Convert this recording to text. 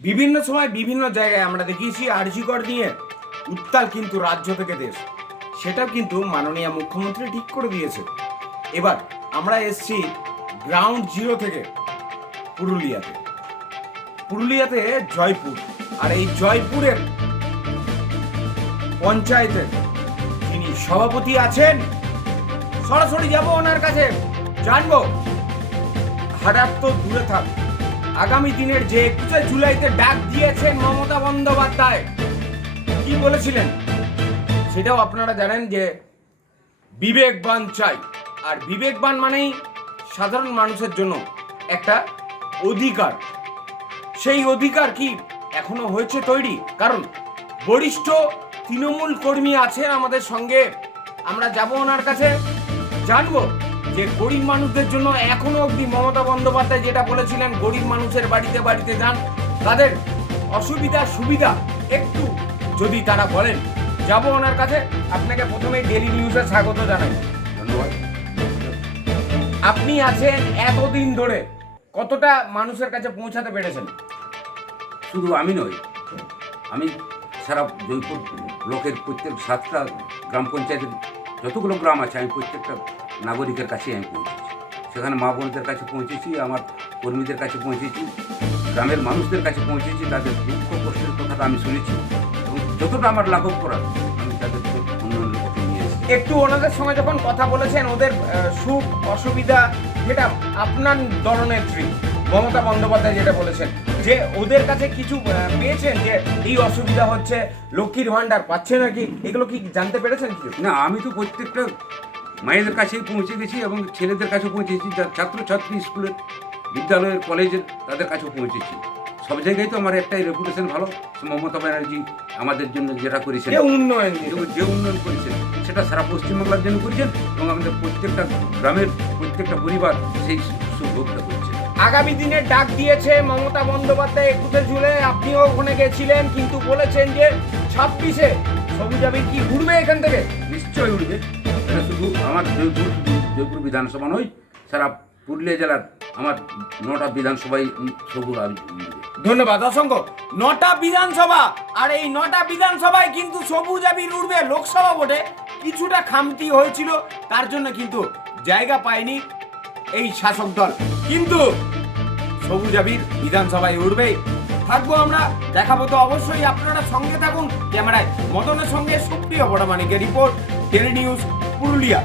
বিভিন্ন সময় বিভিন্ন জায়গায় আমরা দেখিয়েছি আরজিকর নিয়ে উত্তাল কিন্তু রাজ্য থেকে দেশ, সেটাও কিন্তু মাননীয় মুখ্যমন্ত্রী ঠিক করে দিয়েছে। এবার আমরা এসছি গ্রাউন্ড জিরো থেকে পুরুলিয়াতে জয়পুর, আর এই জয়পুরের পঞ্চায়েতের যিনি সভাপতি আছেন, সরাসরি যাব ওনার কাছে, জানবো হারাপ তো দূরে থাক, আগামী দিনের যে 21 জুলাইতে ডাক দিয়েছেন মমতা বন্দ্যোপাধ্যায়, কি বলেছিলেন সেটাও আপনারা জানেন যে বিবেকবান চাই, আর বিবেকবান মানেই সাধারণ মানুষের জন্য একটা অধিকার। সেই অধিকার কি এখনো হয়েছে তৈরি? কারণ বরিষ্ঠ তৃণমূল কর্মী আছেন আমাদের সঙ্গে, আমরা যাব ওনার কাছে, জানবো যে গরিব মানুষদের জন্য এখনো অবধি মমতা বন্দ্যোপাধ্যায় যেটা বলেছিলেন, গরিব মানুষের বাড়িতে বাড়িতে যান, তাদের অসুবিধা সুবিধা একটু যদি তারা বলেন, যাব ওনার কাছে। আপনাকে প্রথমেই ডেলি নিউজে স্বাগত জানাই। ধন্যবাদ। আপনি আছেন এতদিন ধরে, কতটা মানুষের কাছে পৌঁছাতে পেরেছেন? শুধু আমি নই, আমি সারা জয়পুর ব্লকের প্রত্যেক 7টা গ্রাম পঞ্চায়েতের যতগুলো গ্রাম আছে, আমি প্রত্যেকটা নাগরিকের কাছে আমি পৌঁছেছি। সেখানে মা বোনদের কাছে পৌঁছেছি, আমার কর্মীদের কাছে পৌঁছেছি, গ্রামের মানুষদের কাছে পৌঁছেছি, তাদের দুঃখ কষ্টের কথাটা আমি শুনেছি এবং যতটা আমার লাঘব করার আমি তাদের উন্নয়নের পথে নিয়ে এসেছি। একটু ওনাদের সঙ্গে যখন কথা বলেছেন, ওদের সুখ অসুবিধা, যেটা আপনার দলনেত্রী মমতা বন্দ্যোপাধ্যায় যেটা বলেছেন, যে ওদের কাছে কিছু পেয়েছেন, যে এই অসুবিধা হচ্ছে, লক্ষ্মীর ভান্ডার পাচ্ছে নাকি, এগুলো কি জানতে পেরেছেন কিছু? না, আমি তো প্রত্যেকটা মায়েদের কাছেই পৌঁছে গেছি এবং ছেলেদের কাছেও পৌঁছেছি, ছাত্রছাত্রী স্কুলের, বিদ্যালয়ের, কলেজের, তাদের কাছেও পৌঁছেছি। সব জায়গায় তো আমার একটাই রেপুটেশন ভালো, মমতা ব্যানার্জি আমাদের জন্য যেটা করেছেন, উন্নয়ন যে উন্নয়ন করেছেন সেটা সারা পশ্চিমবাংলার জন্য করেছেন এবং আমাদের প্রত্যেকটা গ্রামের প্রত্যেকটা পরিবার সেই সুভোগটা করছে। আগামী দিনে ডাক দিয়েছে মমতা বন্দ্যোপাধ্যায় 21 জুলাই, আপনিও ওখানে গেছিলেন, কিন্তু বলেছেন যে 26-এ সবুজাবি কি উঠবে এখান থেকে? নিশ্চয়ই উঠবে। এটা শুধু আমার জয়পুর বিধানসভা নয়, সারা পুরুলিয়া জেলার আমার 9টা বিধানসভায় সবুজ উঠবে। ধন্যবাদ অসংখ্য। 9টা বিধানসভা, আর এই 9টা বিধানসভায় কিন্তু সবুজ আবির উঠবে। লোকসভা ভোটে কিছুটা খামতি হয়েছিল, তার জন্য কিন্তু জায়গা পায়নি এই শাসক দল, কিন্তু সবুজ আবির বিধানসভায় উঠবে। থাকবো আমরা, দেখাবো তো অবশ্যই, আপনারা সঙ্গে থাকুন। ক্যামেরায় মদনের সঙ্গে সুপ্রিয় বড়মানিকের রিপোর্ট, ডেলি নিউজ পুরুলিয়া।